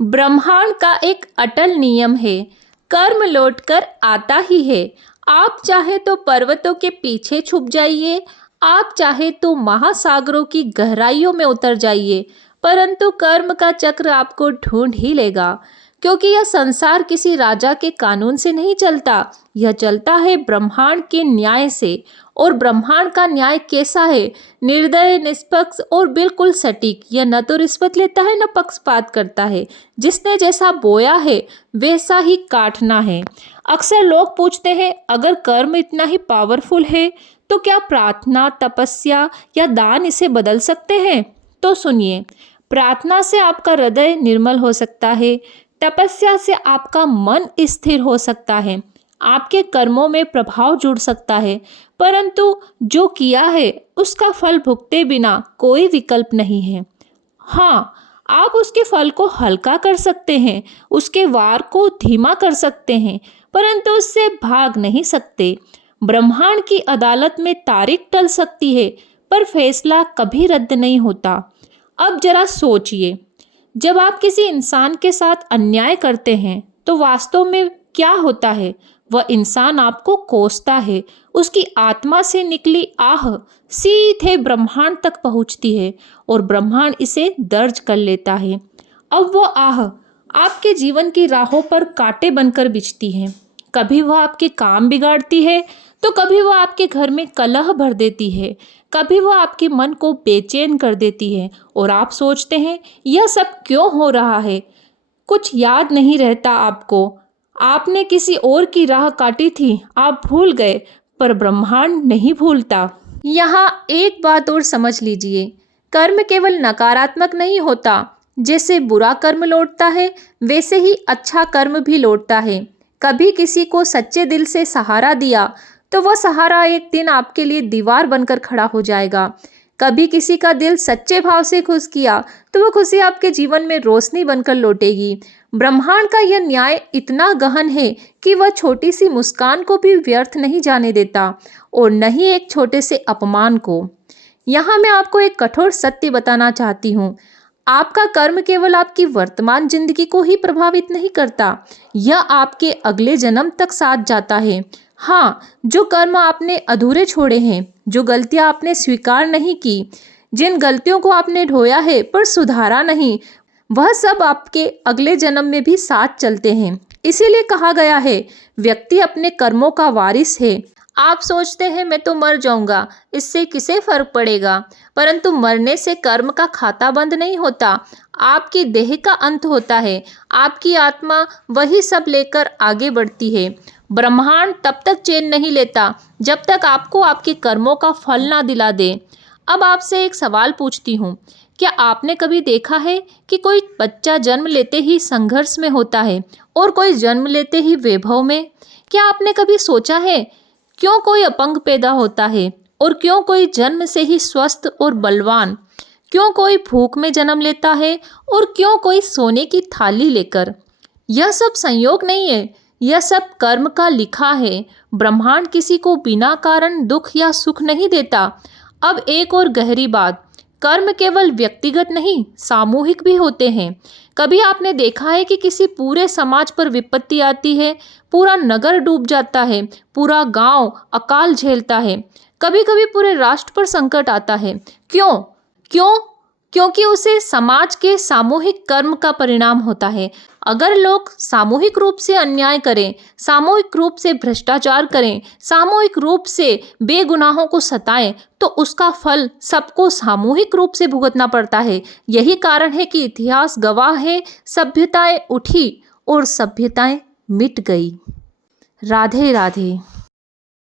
ब्रह्मांड का एक अटल नियम है, कर्म लौटकर आता ही है। आप चाहे तो पर्वतों के पीछे छुप जाइए, आप चाहे तो महासागरों की गहराइयों में उतर जाइए, परंतु कर्म का चक्र आपको ढूंढ ही लेगा। क्योंकि यह संसार किसी राजा के कानून से नहीं चलता, यह चलता है ब्रह्मांड के न्याय से। और ब्रह्मांड का न्याय कैसा है? निर्दय, निष्पक्ष और बिल्कुल सटीक। यह न तो रिश्वत लेता है, न पक्षपात करता है। जिसने जैसा बोया है वैसा ही काटना है। अक्सर लोग पूछते हैं, अगर कर्म इतना ही पावरफुल है तो क्या प्रार्थना, तपस्या या दान इसे बदल सकते हैं? तो सुनिए, प्रार्थना से आपका हृदय निर्मल हो सकता है, तपस्या से आपका मन स्थिर हो सकता है, आपके कर्मों में प्रभाव जुड़ सकता है, परंतु जो किया है उसका फल भुगते बिना कोई विकल्प नहीं है। हाँ, आप उसके फल को हल्का कर सकते हैं, उसके वार को धीमा कर सकते हैं, परंतु उससे भाग नहीं सकते। ब्रह्मांड की अदालत में तारीख टल सकती है, पर फैसला कभी रद्द नहीं होता। अब जरा सोचिए, जब आप किसी इंसान के साथ अन्याय करते हैं तो वास्तव में क्या होता है? वह इंसान आपको कोसता है, उसकी आत्मा से निकली आह सीधे ब्रह्मांड तक पहुंचती है और ब्रह्मांड इसे दर्ज कर लेता है। अब वो आह आपके जीवन की राहों पर कांटे बनकर बिछती है। कभी वह आपके काम बिगाड़ती है, तो कभी वह आपके घर में कलह भर देती है, कभी वह आपके मन को बेचैन कर देती है और आप सोचते हैं यह सब क्यों हो रहा है। कुछ याद नहीं रहता आपको, आपने किसी और की राह काटी थी, आप भूल गए, पर ब्रह्मांड नहीं भूलता। यहाँ एक बात और समझ लीजिए, कर्म केवल नकारात्मक नहीं होता। जैसे बुरा कर्म लौटता है, वैसे ही अच्छा कर्म भी लौटता है। कभी किसी को सच्चे दिल से सहारा दिया तो वह सहारा एक दिन आपके लिए दीवार बनकर खड़ा हो जाएगा। कभी किसी का दिल सच्चे भाव से खुश किया तो वह खुशी आपके जीवन में रोशनी बनकर लौटेगी। ब्रह्मांड का यह न्याय इतना गहन है कि वह छोटी सी मुस्कान को भी व्यर्थ नहीं जाने देता, और न ही एक छोटे से अपमान को। यहाँ मैं आपको एक कठोर सत्य बताना चाहती हूँ। आपका कर्म केवल आपकी वर्तमान जिंदगी को ही प्रभावित नहीं करता, यह आपके अगले जन्म तक साथ जाता है। हाँ, जो कर्म आपने अधूरे छोड़े हैं, जो गलतियां आपने स्वीकार नहीं की, जिन गलतियों को आपने ढोया है पर सुधारा नहीं, वह सब आपके अगले जन्म में भी साथ चलते हैं। इसीलिए कहा गया है, व्यक्ति अपने कर्मों का वारिस है। आप सोचते हैं मैं तो मर जाऊंगा, इससे किसे फर्क पड़ेगा, परंतु मरने से कर्म का खाता बंद नहीं होता, आपकी देह का अंत होता है। आपकी आत्मा वही सब लेकर आगे बढ़ती है। ब्रह्मांड तब तक चैन नहीं लेता जब तक आपको आपके कर्मों का फल ना दिला दे। अब आपसे एक सवाल पूछती हूँ, क्या आपने कभी देखा है कि कोई बच्चा जन्म लेते ही संघर्ष में होता है और कोई जन्म लेते ही वैभव में? क्या आपने कभी सोचा है क्यों कोई अपंग पैदा होता है और क्यों कोई जन्म से ही स्वस्थ और बलवान? क्यों कोई भूख में जन्म लेता है और क्यों कोई सोने की थाली लेकर? यह सब संयोग नहीं है, यह सब कर्म का लिखा है। ब्रह्मांड किसी को बिना कारण दुख या सुख नहीं देता। अब एक और गहरी बात, कर्म केवल व्यक्तिगत नहीं, सामूहिक भी होते हैं। कभी आपने देखा है कि किसी पूरे समाज पर विपत्ति आती है, पूरा नगर डूब जाता है, पूरा गांव अकाल झेलता है, कभी कभी पूरे राष्ट्र पर संकट आता है। क्यों? क्यों? क्योंकि उसे समाज के सामूहिक कर्म का परिणाम होता है। अगर लोग सामूहिक रूप से अन्याय करें, सामूहिक रूप से भ्रष्टाचार करें, सामूहिक रूप से बेगुनाहों को सताएं, तो उसका फल सबको सामूहिक रूप से भुगतना पड़ता है। यही कारण है कि इतिहास गवाह है, सभ्यताएं उठी और सभ्यताएं मिट गई। राधे राधे।